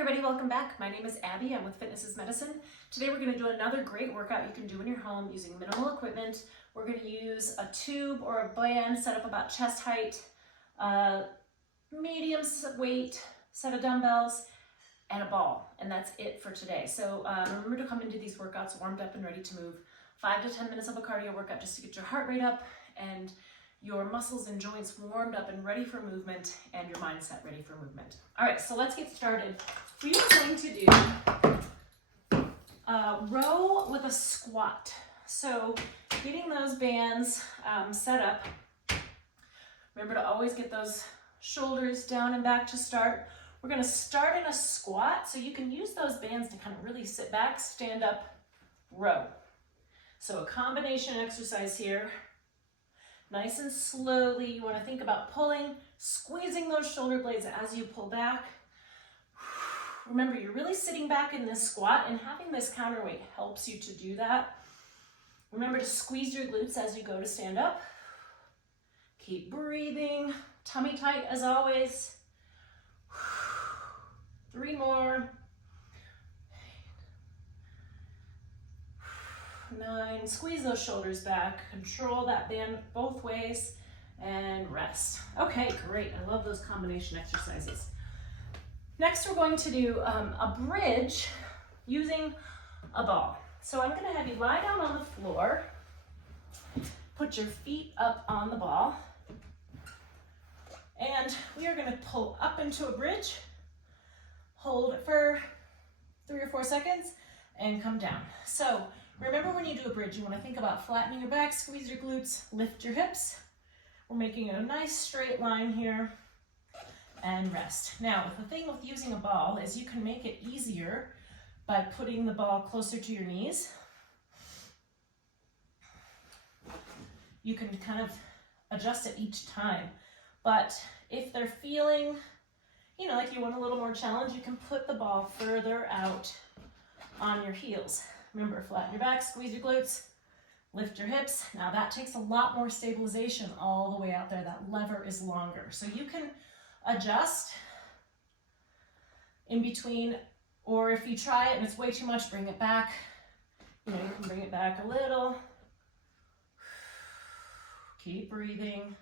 everybody, welcome back. My name is Abby, I'm with Fitness is Medicine. Today we're going to do another great workout you can do in your home using minimal equipment. We're going to use a tube or a band set up about chest height, medium weight set of dumbbells, and a ball. And that's it for today. So remember to come into these workouts warmed up and ready to move. 5 to 10 minutes of a cardio workout just to get your heart rate up and your muscles and joints warmed up and ready for movement, and your mindset ready for movement. All right, so let's get started. We are going to do a row with a squat. So getting those bands set up. Remember to always get those shoulders down and back to start. We're gonna start in a squat, so you can use those bands to kind of really sit back, stand up, row. So a combination exercise here. Nice and slowly, you want to think about pulling, squeezing those shoulder blades as you pull back. Remember, you're really sitting back in this squat, and having this counterweight helps you to do that. Remember to squeeze your glutes as you go to stand up. Keep breathing, tummy tight as always. 3 more. 9, squeeze those shoulders back, control that band both ways, and rest. Okay, great, I love those combination exercises. Next we're going to do a bridge using a ball. So I'm gonna have you lie down on the floor, put your feet up on the ball, and we are gonna pull up into a bridge, hold it for 3 or 4 seconds, and come down. So remember, when you do a bridge, you want to think about flattening your back, squeeze your glutes, lift your hips. We're making it a nice straight line here, and rest. Now, the thing with using a ball is you can make it easier by putting the ball closer to your knees. You can kind of adjust it each time, but if they're feeling, like you want a little more challenge, you can put the ball further out on your heels. Remember, flatten your back, squeeze your glutes, lift your hips. Now that takes a lot more stabilization all the way out there. That lever is longer. So you can adjust in between, or if you try it and it's way too much, bring it back. You can bring it back a little. Keep breathing.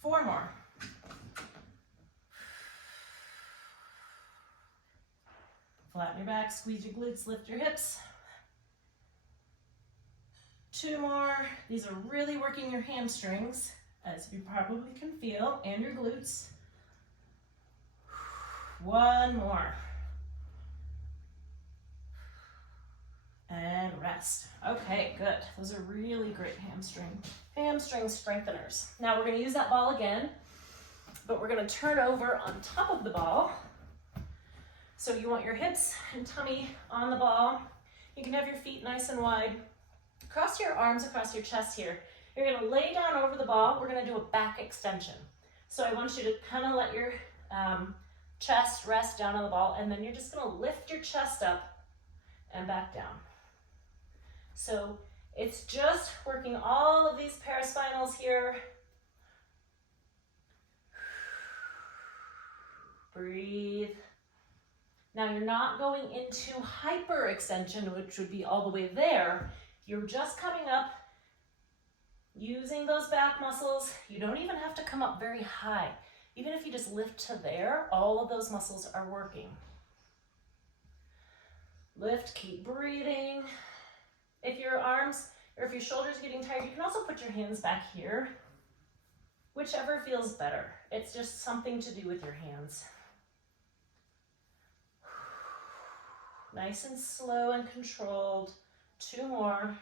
4 more. Flatten your back, squeeze your glutes, lift your hips. 2 more. These are really working your hamstrings, as you probably can feel, and your glutes. 1 more. And rest. Okay, good. Those are really great hamstring strengtheners. Now we're going to use that ball again, but we're going to turn over on top of the ball. So you want your hips and tummy on the ball. You can have your feet nice and wide. Cross your arms across your chest here. You're gonna lay down over the ball. We're gonna do a back extension. So I want you to kind of let your chest rest down on the ball, and then you're just gonna lift your chest up and back down. So it's just working all of these paraspinals here. Breathe. Now you're not going into hyperextension, which would be all the way there. You're just coming up, using those back muscles. You don't even have to come up very high. Even if you just lift to there, all of those muscles are working. Lift, keep breathing. If your arms or if your shoulders are getting tired, you can also put your hands back here. Whichever feels better. It's just something to do with your hands. Nice and slow and controlled. 2 more.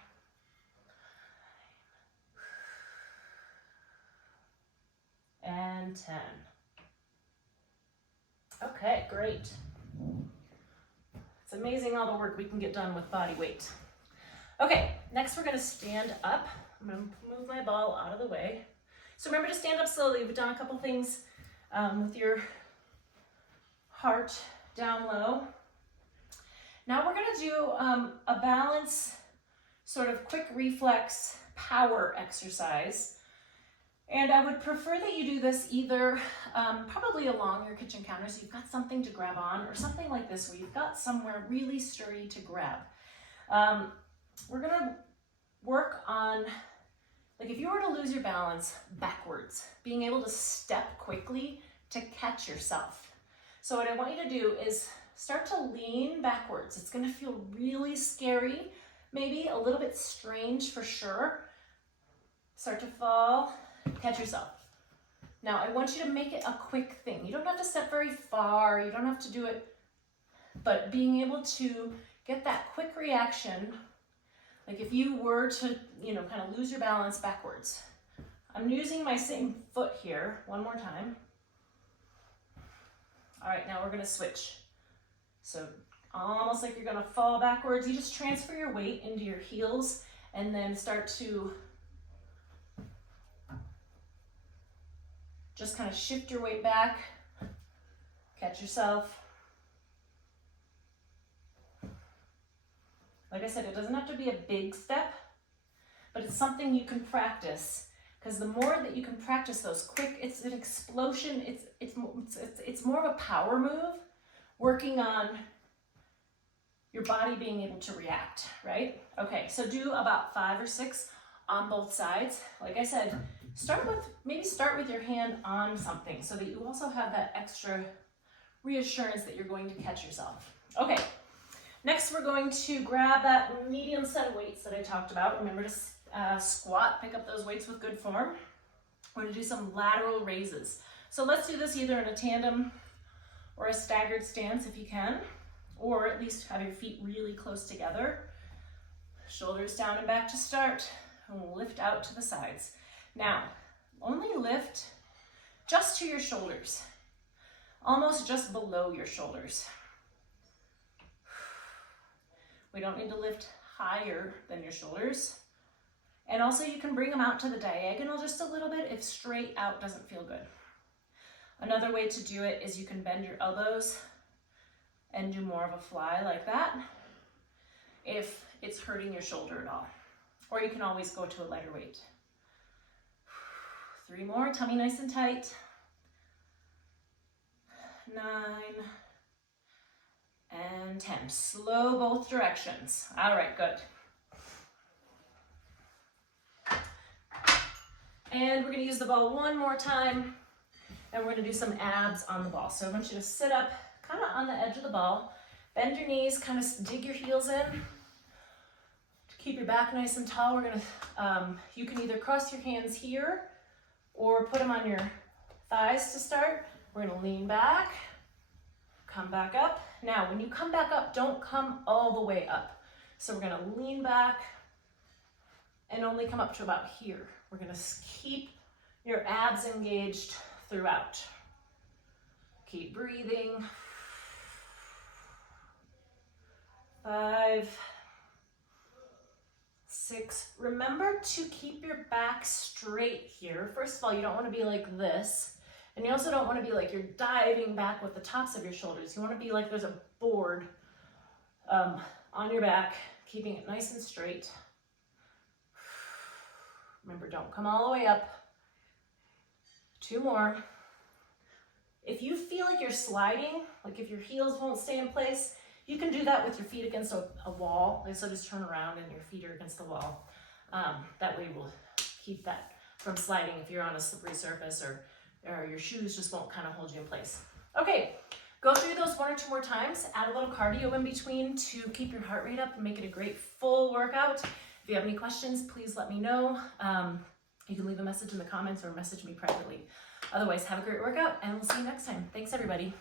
And 10. Okay, great. It's amazing all the work we can get done with body weight. Okay, next we're going to stand up. I'm going to move my ball out of the way. So remember to stand up slowly. We've done a couple things with your heart down low. Now we're going to do a balance, sort of quick reflex power exercise. And I would prefer that you do this either probably along your kitchen counter, so you've got something to grab on, or something like this where you've got somewhere really sturdy to grab. We're gonna work on, like if you were to lose your balance backwards, being able to step quickly to catch yourself. So what I want you to do is start to lean backwards. It's gonna feel really scary, maybe a little bit strange for sure. Start to fall, catch yourself. Now I want you to make it a quick thing. You don't have to step very far, you don't have to do it, but being able to get that quick reaction, like if you were to, you know, kind of lose your balance backwards. I'm using my same foot here, one more time. All right, now we're gonna switch. So almost like you're gonna fall backwards, you just transfer your weight into your heels and then start to just kind of shift your weight back, catch yourself. Like I said, it doesn't have to be a big step, but it's something you can practice, because the more that you can practice those quick, it's an explosion, it's more of a power move, working on your body being able to react, right? Okay, so do about 5 or 6 on both sides. Like I said, maybe start with your hand on something so that you also have that extra reassurance that you're going to catch yourself. Okay, next we're going to grab that medium set of weights that I talked about. Remember to squat, pick up those weights with good form. We're gonna do some lateral raises. So let's do this either in a tandem or a staggered stance if you can, or at least have your feet really close together. Shoulders down and back to start, and we'll lift out to the sides. Now, only lift just to your shoulders, almost just below your shoulders. We don't need to lift higher than your shoulders. And also you can bring them out to the diagonal just a little bit if straight out doesn't feel good. Another way to do it is you can bend your elbows and do more of a fly like that if it's hurting your shoulder at all. Or you can always go to a lighter weight. 3 more, tummy nice and tight. 9 and 10. Slow both directions. All right, good. And we're gonna use the ball one more time, and we're gonna do some abs on the ball. So I want you to sit up kind of on the edge of the ball, bend your knees, kind of dig your heels in. To keep your back nice and tall, we're gonna, you can either cross your hands here or put them on your thighs to start. We're gonna lean back, come back up. Now, when you come back up, don't come all the way up. So we're gonna lean back and only come up to about here. We're gonna keep your abs engaged throughout. Keep breathing. 5, 6. Remember to keep your back straight here. First of all, you don't want to be like this. And you also don't want to be like you're diving back with the tops of your shoulders. You want to be like there's a board on your back, keeping it nice and straight. Remember, don't come all the way up. 2 more. If you feel like you're sliding, like if your heels won't stay in place, you can do that with your feet against a wall. So just turn around and your feet are against the wall. That way we'll keep that from sliding if you're on a slippery surface or your shoes just won't kind of hold you in place. Okay, go through those 1 or 2 more times. Add a little cardio in between to keep your heart rate up and make it a great full workout. If you have any questions, please let me know. You can leave a message in the comments or message me privately. Otherwise, have a great workout and we'll see you next time. Thanks, everybody.